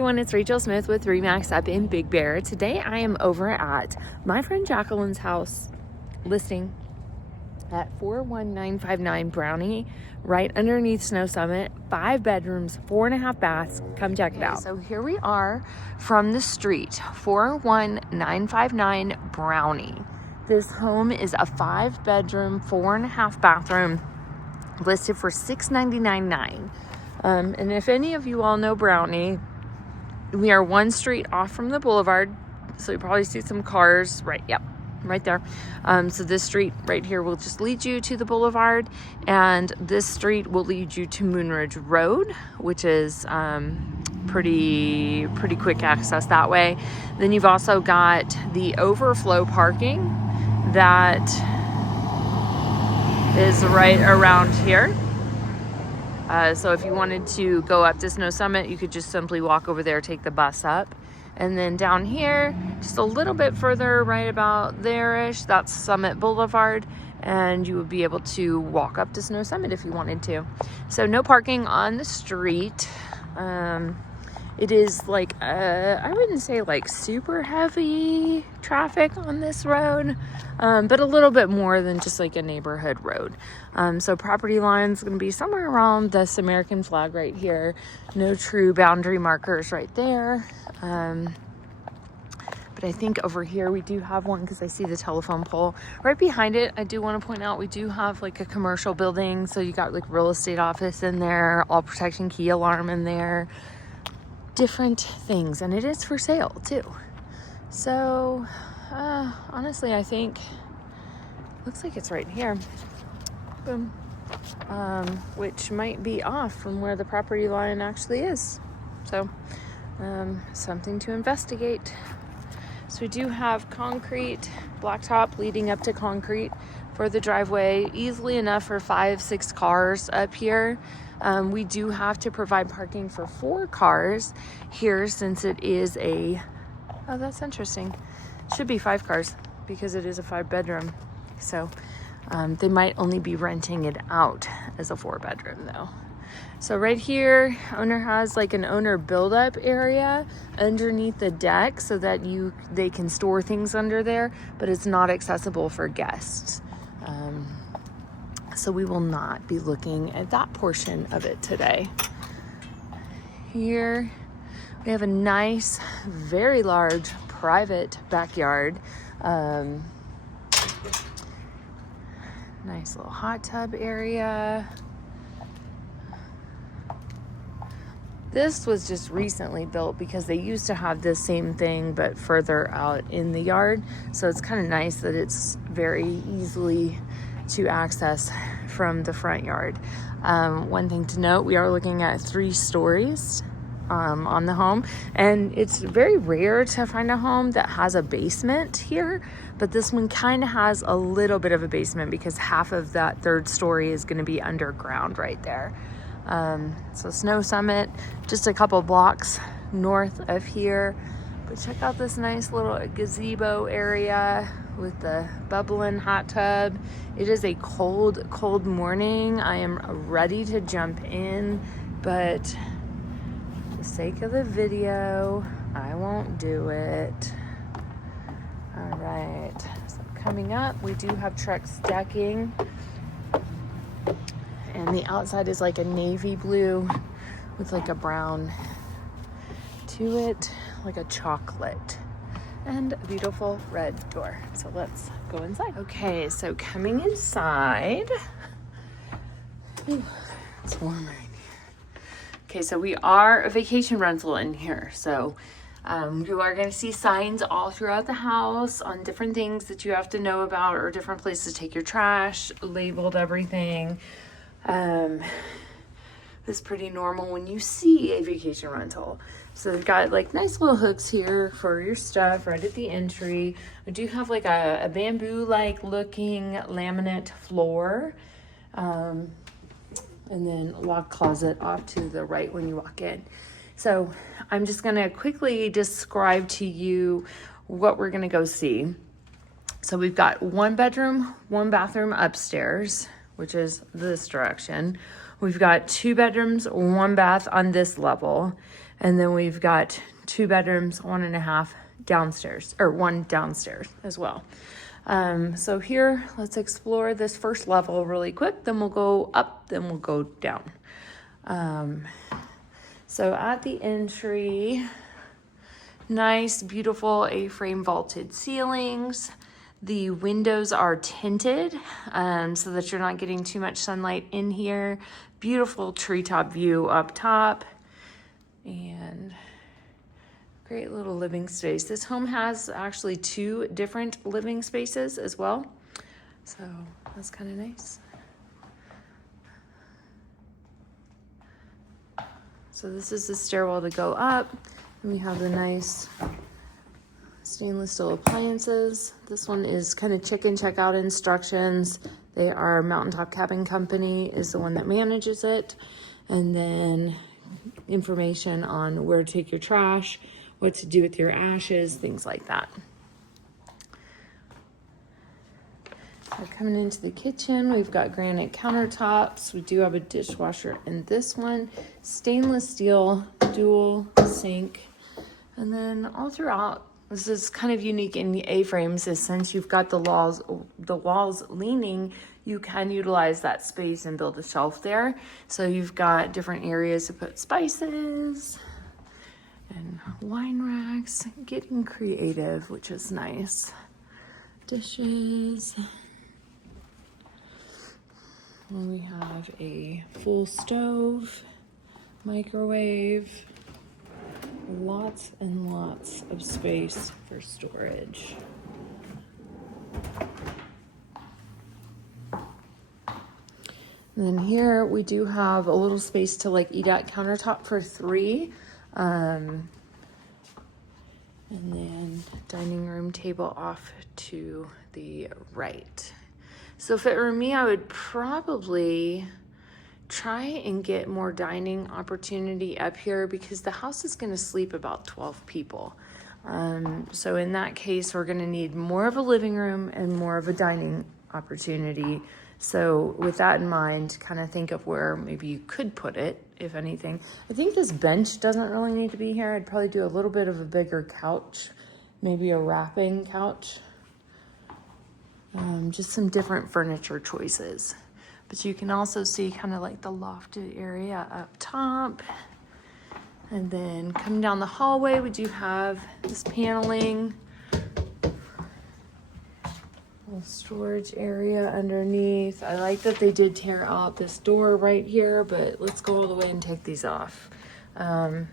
everyone, it's Rachael Smith with REMAX up in Big Bear. Today I am over at my friend Jaqueline's house, listing at 41959 Brownie, right underneath Snow Summit. 5 bedrooms, 4.5 baths. Come check it out. So here we are from the street, 41959 Brownie. This home is a 5 bedroom, 4.5 bathroom, listed for $699,900. And if any of you all know Brownie, we are 1 street off from the boulevard, so you probably see some cars right there. So this street right here will just lead you to the boulevard, and this street will lead you to Moonridge Road, which is pretty quick access that way. Then you've also got the overflow parking that is right around here. So if you wanted to go up to Snow Summit, you could just simply walk over there, take the bus up. And then down here, just a little bit further, right about there-ish, that's Summit Boulevard, and you would be able to walk up to Snow Summit if you wanted to. So no parking on the street. It is like, I wouldn't say like super heavy traffic on this road, but a little bit more than just like a neighborhood road. So property line is going to be somewhere around this American flag right here. No true boundary markers right there. But I think over here we do have one because I see the telephone pole. Right behind it, I do want to point out we do have like a commercial building. So you got like real estate office in there, all protection key alarm in there. Different things, and it is for sale too. So honestly, I think looks like it's right here. Boom. Which might be off from where the property line actually is. So something to investigate. So we do have concrete blacktop leading up to concrete for the driveway, easily enough for 5-6 cars up here. We do have to provide parking for 4 cars here since it is oh, that's interesting. Should be 5 cars because it is a 5 bedroom. So they might only be renting it out as a 4 bedroom though. So right here, owner has like an owner build-up area underneath the deck so that they can store things under there, but it's not accessible for guests. So we will not be looking at that portion of it today. Here we have a nice, very large private backyard. Nice little hot tub area. This was just recently built because they used to have this same thing but further out in the yard. So it's kind of nice that it's very easily to access from the front yard. One thing to note, we are looking at 3 stories on the home, and it's very rare to find a home that has a basement here, but this one kind of has a little bit of a basement because half of that 3rd story is going to be underground right there. So Snow Summit, just a couple blocks north of here. But check out this nice little gazebo area with the bubbling hot tub. It is a cold morning. I am ready to jump in, but for the sake of the video, I won't do it. All right, so coming up, we do have trucks decking. And the outside is like a navy blue with like a brown to it, like a chocolate, and a beautiful red door. So let's go inside. Okay, so coming inside. Ooh, it's warm right here. Okay, so we are a vacation rental in here. So you are going to see signs all throughout the house on different things that you have to know about, or different places to take your trash, labeled everything. It's pretty normal when you see a vacation rental. So they've got like nice little hooks here for your stuff right at the entry. We do have like a bamboo like looking laminate floor, and then a log closet off to the right when you walk in. So I'm just gonna quickly describe to you what we're gonna go see. So we've got 1 bedroom, 1 bathroom upstairs, which is this direction. We've got 2 bedrooms, 1 bath on this level. And then we've got 2 bedrooms, 1.5 downstairs, or 1 downstairs as well. So here, let's explore this first level really quick. Then we'll go up, then we'll go down. So at the entry, nice, beautiful A-frame vaulted ceilings. The windows are tinted so that you're not getting too much sunlight in here. Beautiful treetop view up top. And great little living space. This home has actually 2 different living spaces as well. So that's kind of nice. So this is the stairwell to go up. And we have the nice stainless steel appliances. This one is kind of check-in, check-out instructions. They are Mountaintop Cabin Company is the one that manages it. And then information on where to take your trash, what to do with your ashes, things like that. So coming into the kitchen, we've got granite countertops. We do have a dishwasher in this one. Stainless steel dual sink. And then all throughout, this is kind of unique in the A-frames, is since you've got the walls leaning, you can utilize that space and build a shelf there. So you've got different areas to put spices and wine racks, getting creative, which is nice. Dishes. And we have a full stove, microwave, lots and lots of space for storage. And then here we do have a little space to like eat at countertop for 3. And then dining room table off to the right. So if it were me, I would probably try and get more dining opportunity up here because the house is going to sleep about 12 people. So in that case, we're going to need more of a living room and more of a dining opportunity. So with that in mind, kind of think of where maybe you could put it, if anything. I think this bench doesn't really need to be here. I'd probably do a little bit of a bigger couch, maybe a wrapping couch. Just some different furniture choices. But you can also see kind of like the lofted area up top. And then coming down the hallway, we do have this paneling. Little storage area underneath. I like that they did tear out this door right here, but let's go all the way and take these off. Got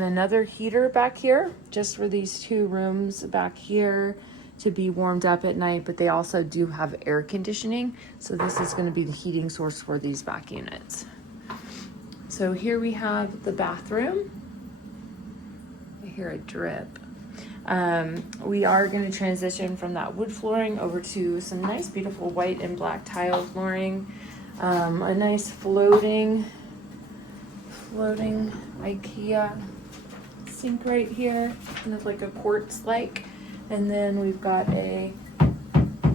another heater back here, just for these 2 rooms back here to be warmed up at night, but they also do have air conditioning. So this is going to be the heating source for these back units. So here we have the bathroom. I hear a drip. We are going to transition from that wood flooring over to some nice, beautiful white and black tile flooring. A nice floating IKEA sink right here, kind of like a quartz-like. And then we've got a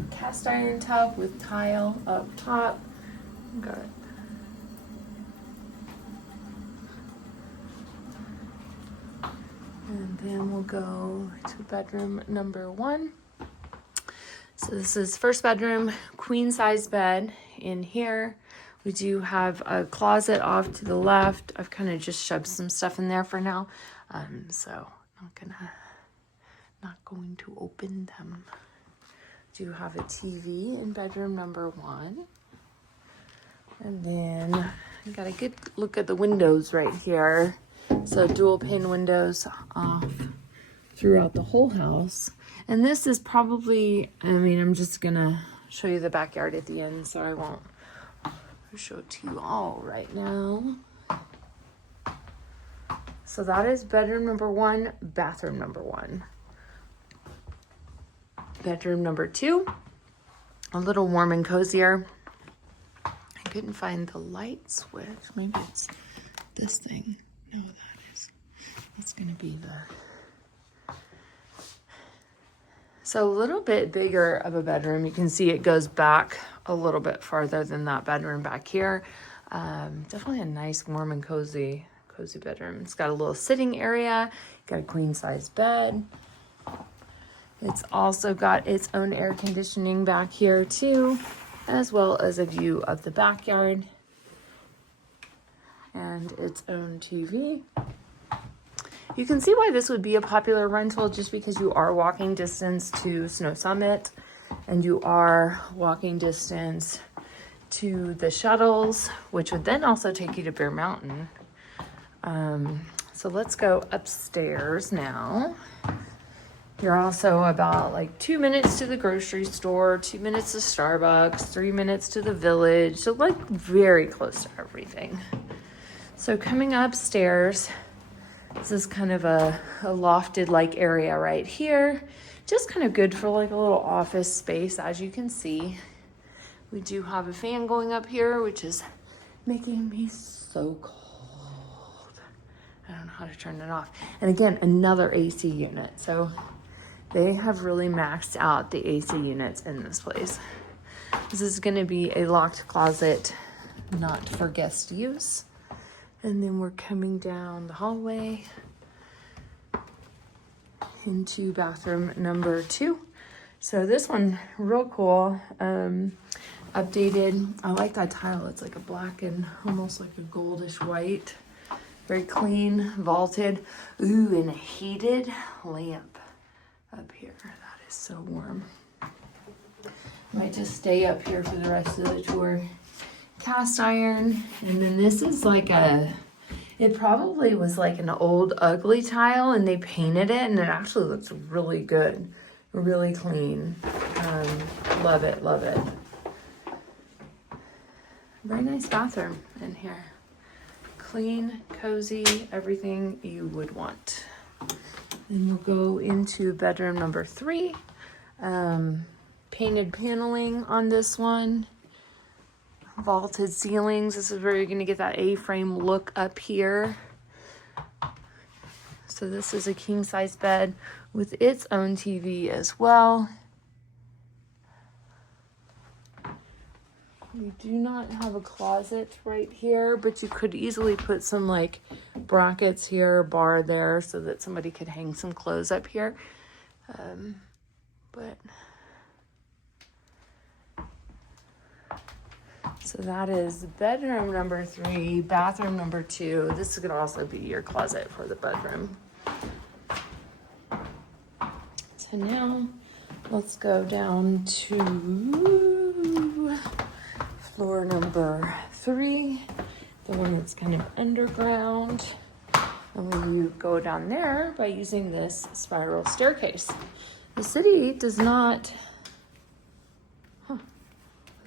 cast iron tub with tile up top. Got it. And then we'll go to bedroom number 1. So this is first bedroom, queen size bed in here. We do have a closet off to the left. I've kind of just shoved some stuff in there for now. So not going to open them. Do have a TV in bedroom number 1. And then I got a good look at the windows right here. So dual pane windows off throughout the whole house. And this is probably, I'm just gonna show you the backyard at the end, so I won't show it to you all right now. So that is bedroom number 1, bathroom number 1. Bedroom number 2, a little warm and cozier. I couldn't find the light switch. Maybe it's this thing. No, that's gonna be the... So a little bit bigger of a bedroom. You can see it goes back a little bit farther than that bedroom back here. Definitely a nice warm and cozy cozy bedroom. It's got a little sitting area, got a queen size bed. It's also got its own air conditioning back here too, as well as a view of the backyard and its own TV. You can see why this would be a popular rental, just because you are walking distance to Snow Summit and you are walking distance to the shuttles, which would then also take you to Bear Mountain. So let's go upstairs now. You're also about like 2 minutes to the grocery store, 2 minutes to Starbucks, 3 minutes to the village. So like very close to everything. So coming upstairs, this is kind of a lofted like area right here. Just kind of good for like a little office space, as you can see. We do have a fan going up here, which is making me so cold. I don't know how to turn it off. And again, another AC unit. So they have really maxed out the AC units in this place. This is going to be a locked closet, not for guest use. And then we're coming down the hallway into bathroom number 2. So this one, real cool. Updated. I like that tile. It's like a black and almost like a goldish white. Very clean, vaulted. Ooh, and a heated lamp up here. That is so warm. Might just stay up here for the rest of the tour. Cast iron. And then this is like it probably was like an old ugly tile and they painted it and it actually looks really good. Really clean. Love it, love it. Very nice bathroom in here. Clean, cozy, everything you would want. And we'll go into bedroom number 3. Painted paneling on this one. Vaulted ceilings. This is where you're going to get that A-frame look up here. So this is a king size bed with its own TV as well. We do not have a closet right here, but you could easily put some like brackets here, bar there, so that somebody could hang some clothes up here. So that is bedroom number 3, bathroom number 2. This could also be your closet for the bedroom. So now let's go down to floor number 3, the one that's kind of underground. And you go down there by using this spiral staircase. The city does not, it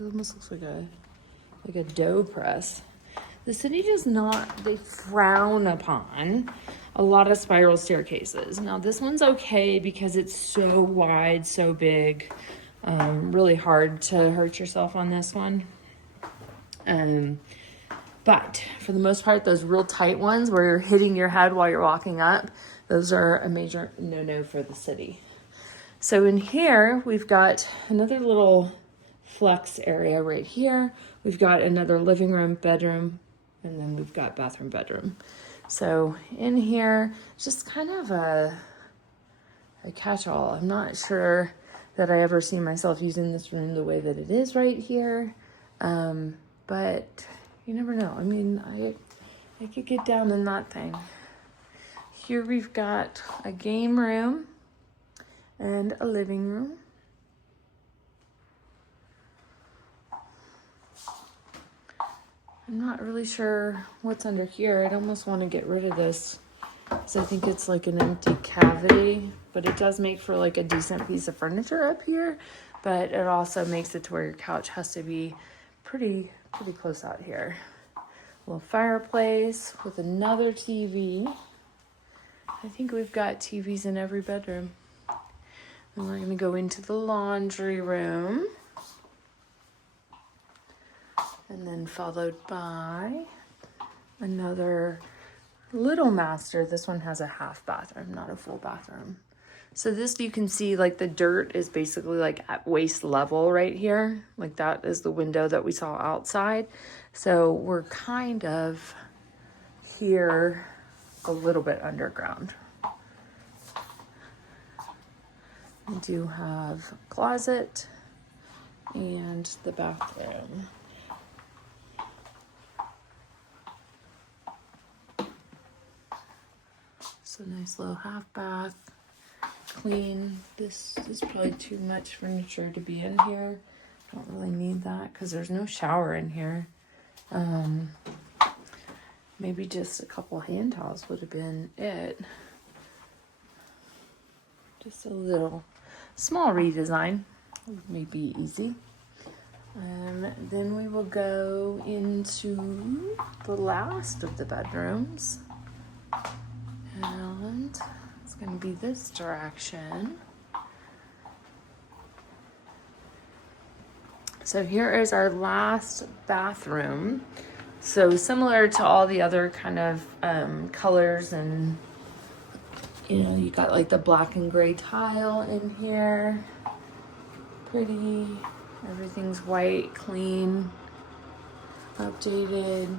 almost looks like a dough press. The city does not, they frown upon a lot of spiral staircases. Now this one's okay because it's so wide, so big, really hard to hurt yourself on this one. But for the most part, those real tight ones where you're hitting your head while you're walking up, those are a major no-no for the city. So in here, we've got another little flex area right here. We've got another living room, bedroom, and then we've got bathroom, bedroom. So in here, just kind of a catch-all. I'm not sure that I ever see myself using this room the way that it is right here. But you never know. I mean, I could get down in that thing. Here we've got a game room and a living room. I'm not really sure what's under here. I'd almost want to get rid of this because I think it's like an empty cavity, but it does make for like a decent piece of furniture up here, but it also makes it to where your couch has to be pretty close out here. A little fireplace with another TV. I think we've got TVs in every bedroom. And we're going to go into the laundry room. And then followed by another little master. This one has a half bathroom, not a full bathroom. So this, you can see like the dirt is basically like at waist level right here. Like that is the window that we saw outside. So we're kind of here a little bit underground. We do have a closet and the bathroom. So nice little half bath, clean. This is probably too much furniture to be in here. Don't really need that because there's no shower in here. Maybe just a couple hand towels would have been it. Just a little small redesign, maybe easy. Then we will go into the last of the bedrooms. And it's going to be this direction. So here is our last bathroom. So similar to all the other kind of colors, and you know, you got like the black and gray tile in here. Pretty. Everything's white, clean, updated.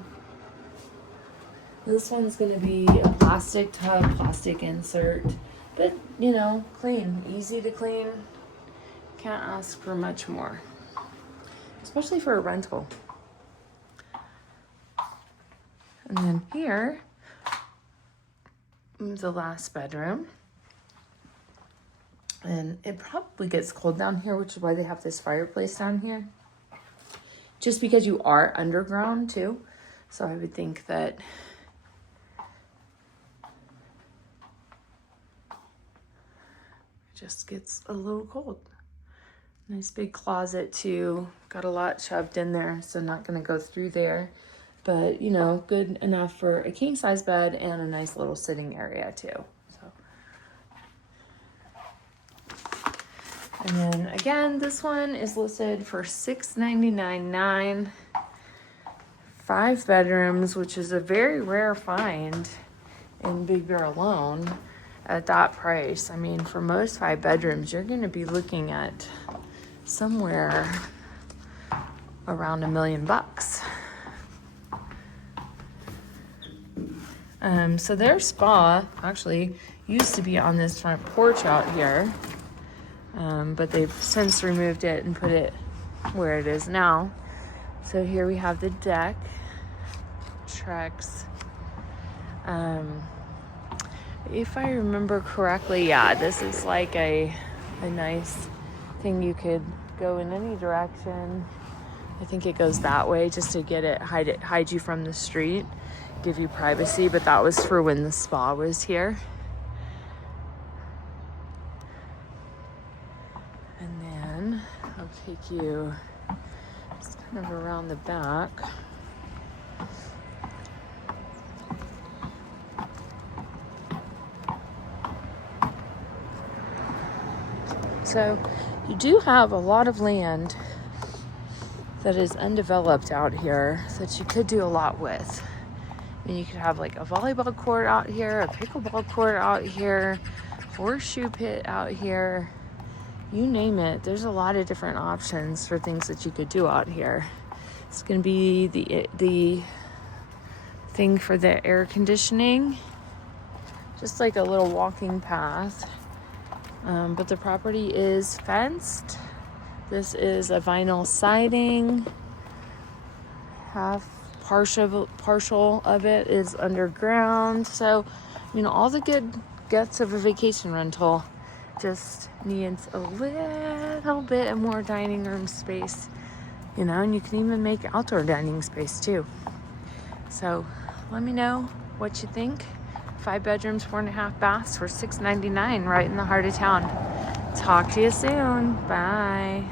This one's going to be a plastic tub, plastic insert, but you know, clean, easy to clean. Can't ask for much more, especially for a rental. And then here is the last bedroom. And it probably gets cold down here, which is why they have this fireplace down here. Just because you are underground too. So I would think that just gets a little cold. Nice big closet too. Got a lot shoved in there, so not gonna go through there. But you know, good enough for a king size bed and a nice little sitting area too. So, and then again, this one is listed for $699.9. 5 bedrooms, which is a very rare find in Big Bear alone. At that price, I mean, for most 5 bedrooms, you're going to be looking at somewhere around $1 million. So their spa actually used to be on this front porch out here, but they've since removed it and put it where it is now. So here we have the deck, Trex. If I remember correctly, yeah, this is like a nice thing. You could go in any direction. I think it goes that way just to get it, hide you from the street, give you privacy, but that was for when the spa was here. And then I'll take you just kind of around the back. So you do have a lot of land that is undeveloped out here that you could do a lot with. I mean, you could have like a volleyball court out here, a pickleball court out here, horseshoe pit out here, you name it. There's a lot of different options for things that you could do out here. It's going to be the thing for the air conditioning, just like a little walking path. But the property is fenced. This is a vinyl siding. Half partial of it is underground. So, you know, all the good guts of a vacation rental. Just needs a little bit more dining room space, you know, and you can even make outdoor dining space too. So let me know what you think. 5 bedrooms, 4.5 baths for $699 right in the heart of town. Talk to you soon. Bye.